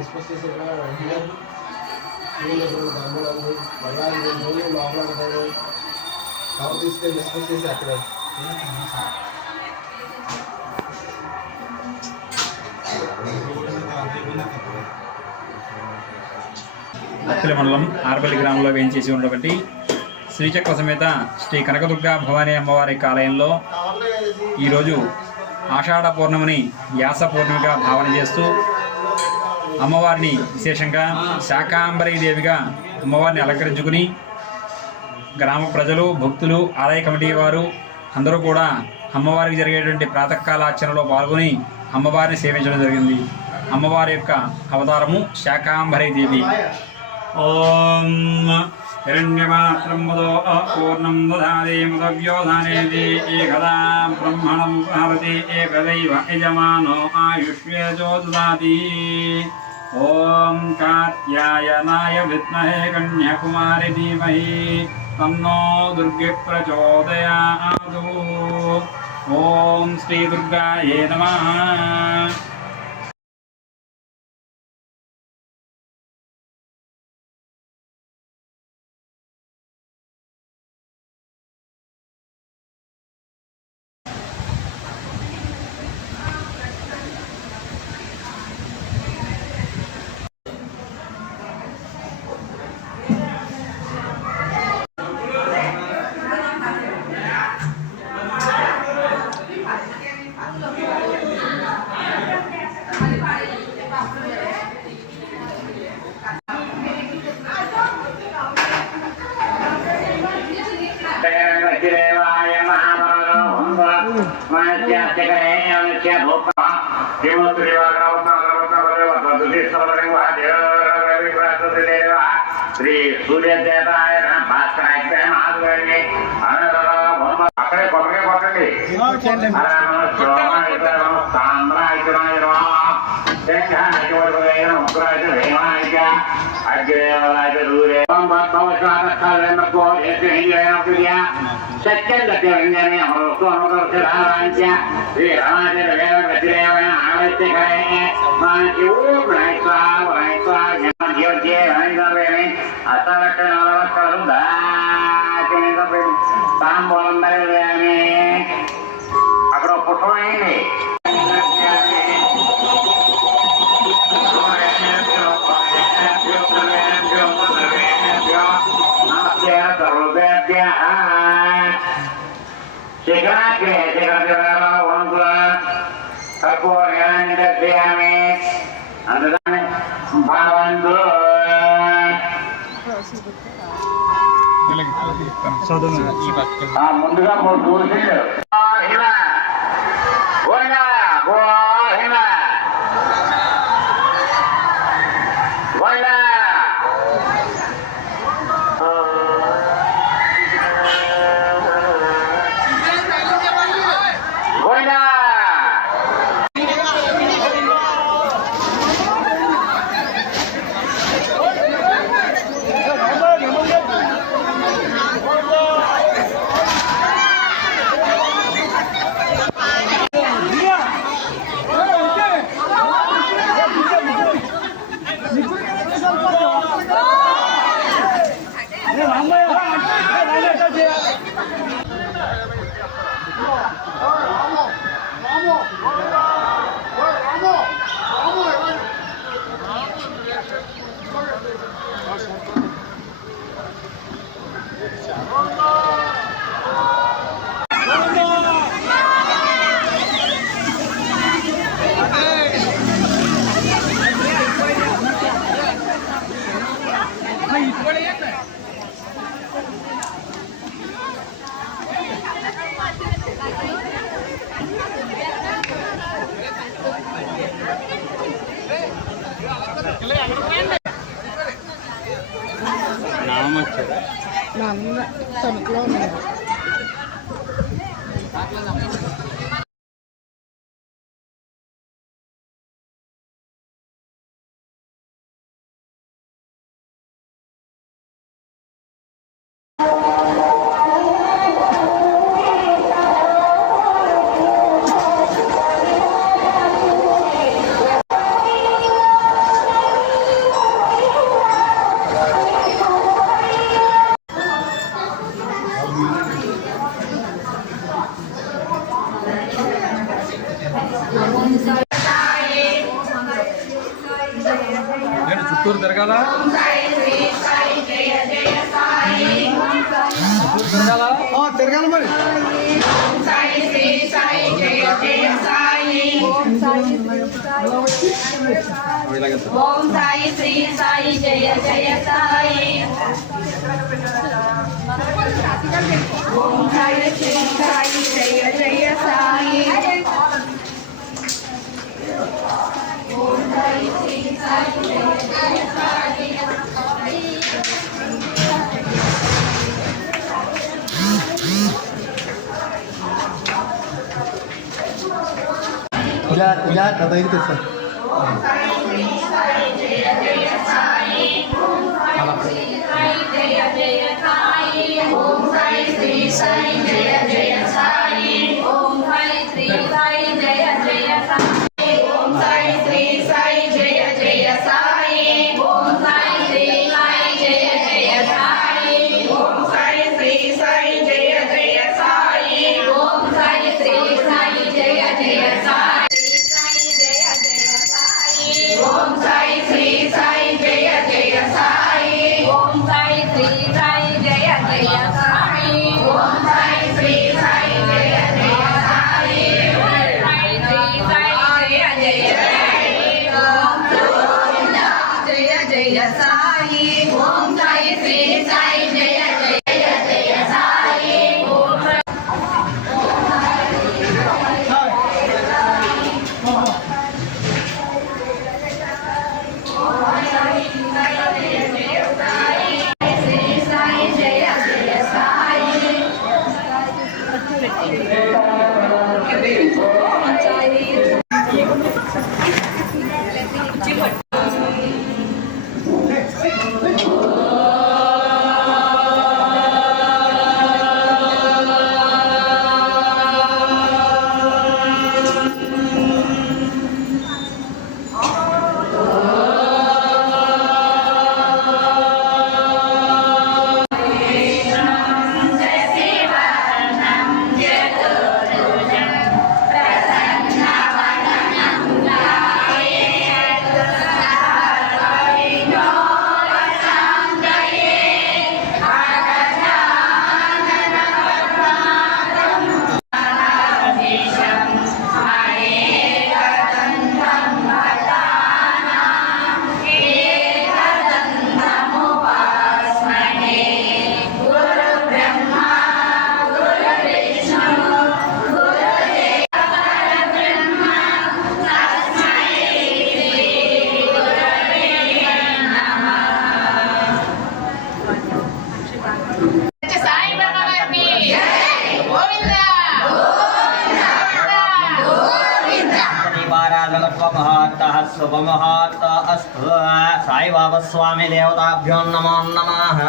Discuss చేసేట తమ్ముడు మళ్ళీ మాట్లాడతాడు కవర్ తీసుకొని డిస్కస్ చేసి అక్కడ అత్తిలి మండలం ఆర్పల్లి గ్రామంలో వేయించేసి ఉన్నటువంటి శ్రీచక్ర సమేత శ్రీ కనకదుర్గా భవానీ అమ్మవారి ఆలయంలో ఈరోజు ఆషాఢ పౌర్ణమిని వ్యాస పౌర్ణమిగా భావన చేస్తూ అమ్మవారిని విశేషంగా శాకాంబరీ దేవిగా అమ్మవారిని అలంకరించుకుని గ్రామ ప్రజలు భక్తులు ఆలయ కమిటీ వారు అందరూ కూడా అమ్మవారికి జరిగేటువంటి ప్రాతకాలార్చనలో పాల్గొని అమ్మవారిని సేవించడం జరిగింది. అమ్మవారి యొక్క అవతారము శాకాంబరీ దేవి. ఓం హిరణ్యమాత్రం మదో పూర్ణం దదాది మదవ్యోధానేది ఏకదా బ్రహ్మణం భారతి ఏకదైవ యజమానో ఆయుష్యేజో దదాతి. ఓం కాత్యాయనాయ విద్మహే కన్యాకుమారి ధీమహి తన్నో దుర్గే ప్రచోదయాదు. ఓం శ్రీ దుర్గాయే నమః. శ్రీ సూర్యదేవాయ అక్కడే కొబ్బరికాయ కొట్టండి. సత్యం గత్యంజనే అమృతోమృతరాజ్య శ్రీ రామాదేవ ఆలస్యకరే మానసి అసలక్షణాలు తాంబూలం బయలుదేరి అక్కడ పుష్పం అయింది. శిఖరాగ్రే కర్పూరయామి అందుకని భగవంతు ముందుగా 3 దూసీలు నాన్న తణుకులో ఉన్నారు. తిరగాల తిరగాలి మరి. ఓం సాయి శ్రీ సాయి జయ జయ సాయి ఓం సాయి శ్రీ సాయి జయ జయ సాయి ఓం సాయి శ్రీ సాయి జయ జయ సాయి ఇలా కథ అయితే సార్ ఓం సాయి శ్రీ సాయి జయ జయ సాయి ఓం సాయి శ్రీ సాయి జయ జయ సాయి ఓం సాయి శ్రీ సాయి జయ జయ సాయి ఓం సాయి శ్రీ సాయి జయ జయ సాయి ఓం సాయి శ్రీ సాయి జయ జయ సాయి ఓం సాయి శ్రీ సాయి జయ జయ సాయి ఓం సాయి శ్రీ సాయి జయ జయ సాయి ఓం సాయి శ్రీ సాయి జయ జయ సాయి ఓం సాయి శ్రీ సాయి జయ జయ సాయి ఓం సాయి శ్రీ సాయి జయ జయ సాయి ఓం సాయి శ్రీ సాయి జయ జయ సాయి ఓం సాయి శ్రీ సాయి జయ జయ జయ జయ సాయి ఓం సాయి శ్రీ సాయి జయ జయ జయ సాయి ఓం శ్రీ సాయి జయ జయ సాయి సాయి భగవాన్ని గోవింద శుభముహూర్త అస్తు సాయిబాబా స్వామి దేవతాభ్యో నమో నమః.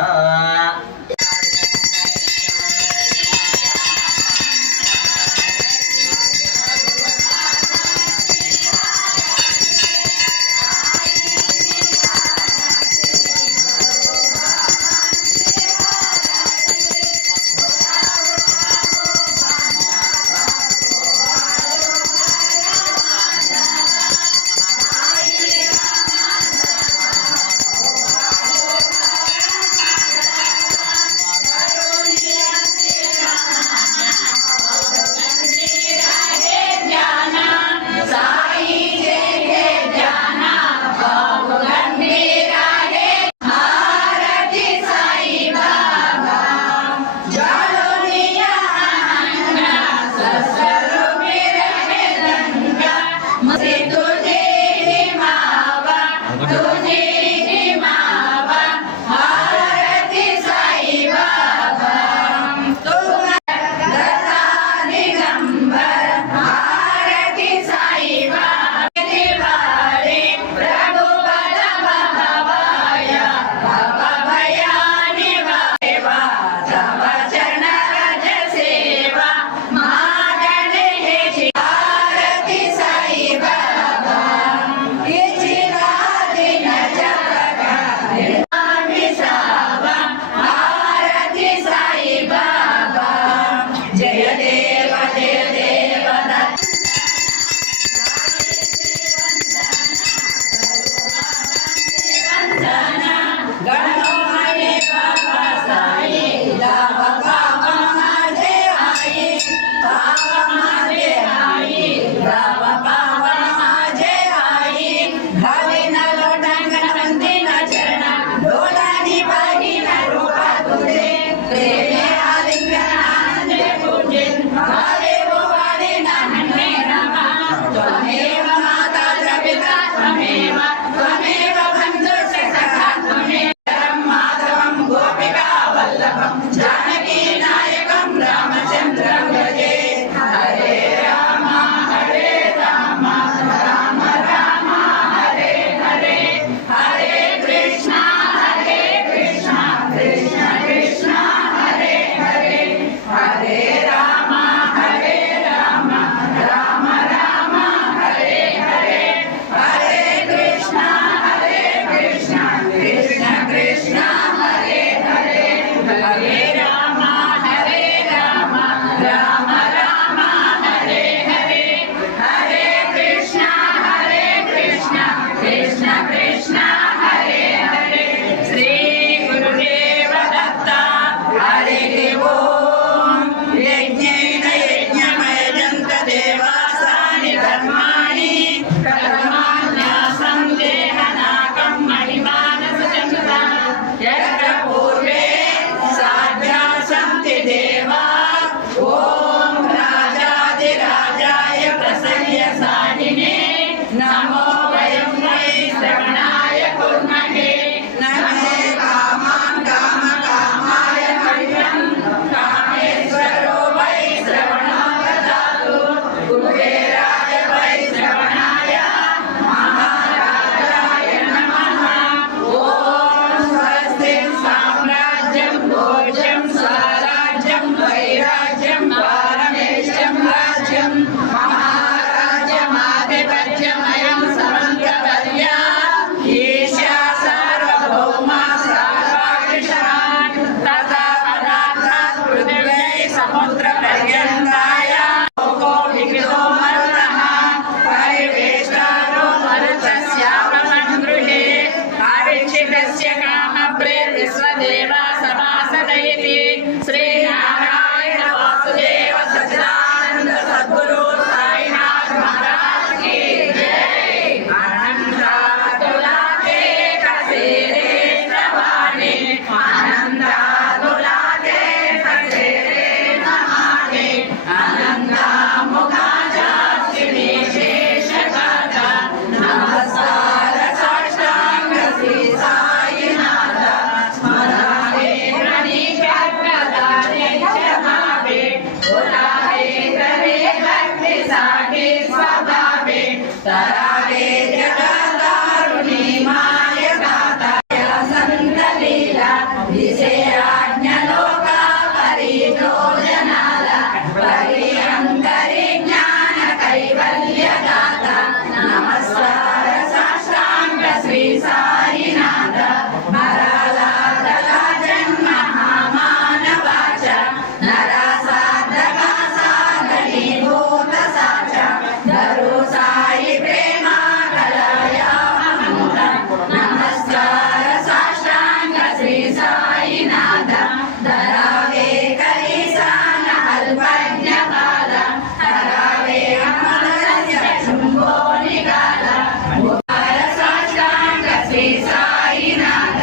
सोमा सर्वाविषान् तथा पदार्थात् पृथिव्यै समुद्रपर्यन्ताय लोको विकृतो मरुतः परिवेष्टानो मरुतस्यापमङ्गृहे आविक्षितस्य कामप्रेर्विश्वदेवा सभासदैति श्रीनारायण वासुदेव सच्चिदानन्द सद्गुरु साईनाथ महाराज की जय। आनन्दातुलाते कसेरे नमामि आनन्दातुलाते कसेरे नमामि आनन्दामुखाजास्ति विशेषकात नमस्कार साष्टांग श्री साईनाथ स्मरामि प्रणिपातदाने च भावे उदारे करे भक्ति सागे स्वभावे तरावे जगदारुणी माय गाता संतलीला विषयाज्ञलोका परिजोजनाला परिअंतरि ज्ञान कैवल्य दाता नमस्कार साष्टांग श्री साईनाथ हराला जन्म महामानवाच नरासाधका साधनी भूत साच धरू साई प्रेमा कलाया नमस्कार साष्टांग श्री साईनाथ धरावे करीसान अल्पज्ञकाल धरावे अमरस्य शुंभो निकाल साष्टांग श्री साईनाथ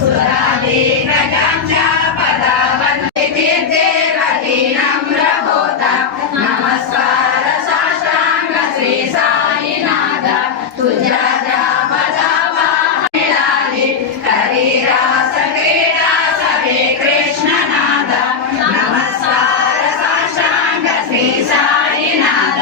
सुरादि प्रजांच्या पदावन्ति तीर्थे रति नम्र होता नमस्कार साष्टांग श्री साईनाथ तुझ्या ज्या पदावा मिळाली करीरास क्रीडा सवे कृष्णनाथ नमस्कार साष्टांग श्री साईनाथ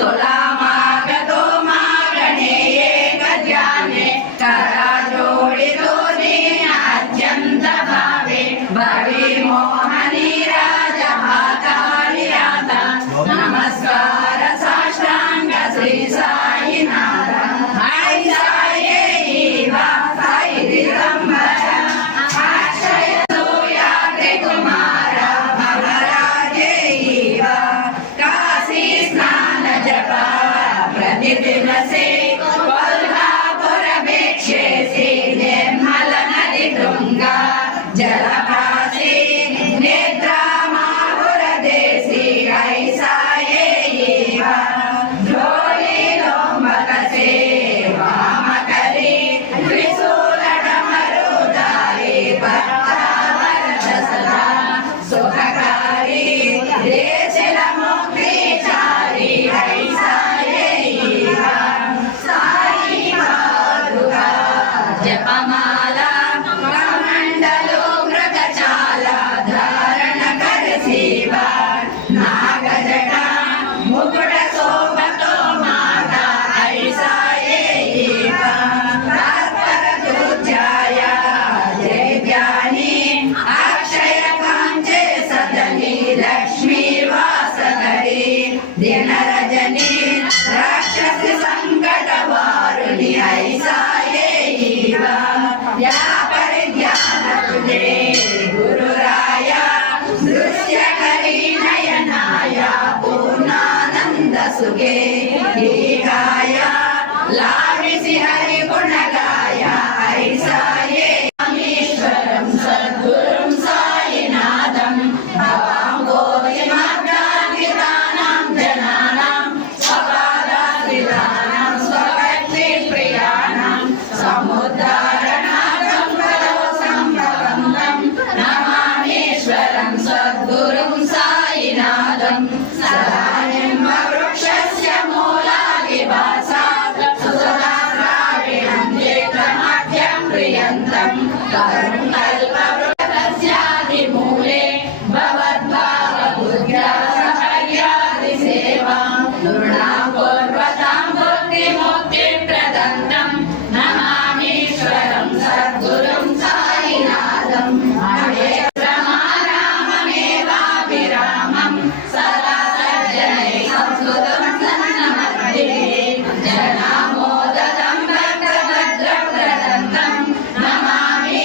तुला मागतो मागणे एक ध्याने करा जोडी दोन्ही अत्यंत भावे भवी मोहनी राजा हाताळी आता नमस्कार साष्टांग श्री साईनाथ आई साई वा साई दिगंबर अक्षय सूया त्रिकुमार भवराजे वा काशी स्नान जपा प्रतिदिन से कोल्हापुर भिक्षेसी निर्मल नदी तुंगा जलपासी नेत्रा माहुर देसी ऐसा ये वा ढोली लोंबकसे वाम करी त्रिशूल डमरुधारी भक्तावरद सदा सुखकारी देशिल मुक्तिचारी ऐसा ये वा साई पादुका जपमाला कमंडलो मृगचाला धारण कर शिवा नागजटा मुकुट शोभतो माता ऐसा ये वा तत्पर तुझ्याया जय ज्ञानी अक्षय कांचे सदनी लक्ष्मी वासधरी दिन रजनी राक्षस संकट वारुणी ऐसा ये वा या पर ज्ञान तुझे गुरुराया दृश्य करी नयनाया पूर्णानंद सुखे गाया लाविसी हरि गुण गाया ऐसा ये ईश्वरं सद्गुरुं साईनाथं भवां गोविमार्गान्वितानां जनानां स्वपादाश्रितानां स्वभक्तिप्रियाणां समुद्धारणार्थं करो सम्भवन्तं नमामीश्वरं सद्गुरुं साईनाथं सदानिं वृक्षस्य मूलादिवासात् सुधाराविणं जेत्रमभ्यं प्रियन्तं करुं कल्पवृक्षस्यादिमूले भवद्भावबुद्ध्यासहर्यादिसेवां नृणां पूर्वतां बुद्धिमुक्तिप्रदन्तं नमामीश्वरं सद्गुरुं साईनाथं राममेवाभिरामं सदा सज्जनैः संस्कृतं सन्नमध्ये जनामोदतं भक्तभद्रप्रदन्तं नमामि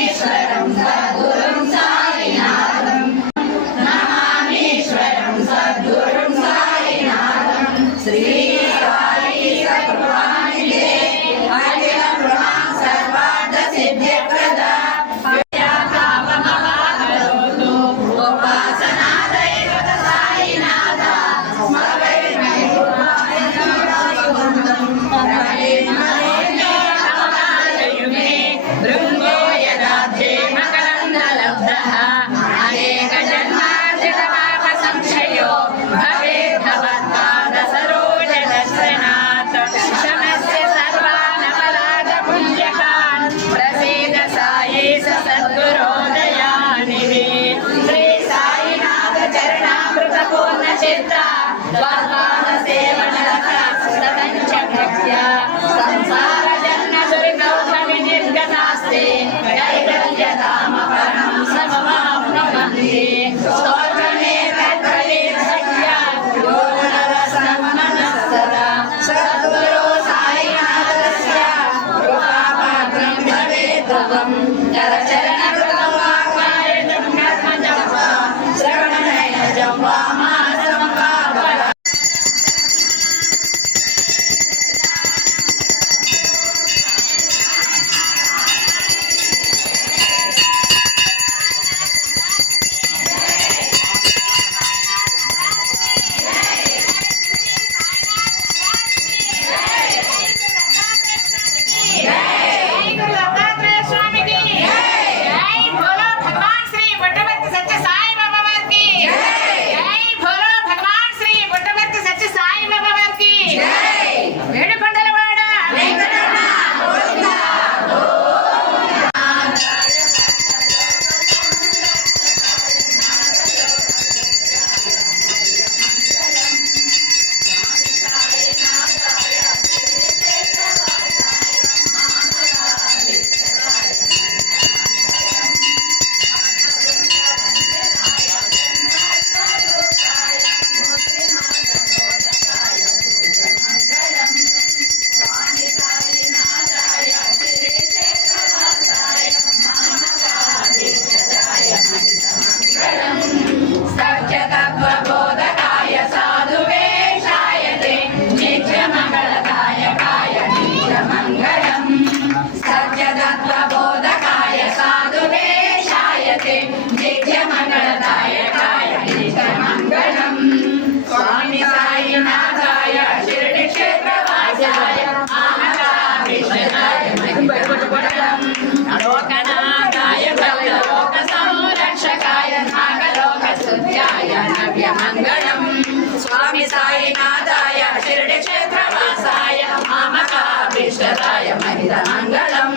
स्वामी साईनाथाय शिरडी क्षेत्रवासाय मामकाभीष्टदाय महितमङ्गलम्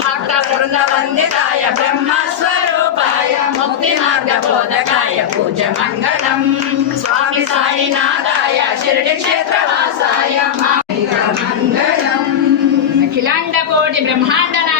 भक्तवृन्दवन्दिताय ब्रह्मस्वरूपाय मुक्तिमार्गबोधकाय पूज्यमङ्गलम् स्वामी साईनाथाय शिरडी क्षेत्रवासाय महितमङ्गलम् अखिलाण्डकोटि ब्रह्माण्ड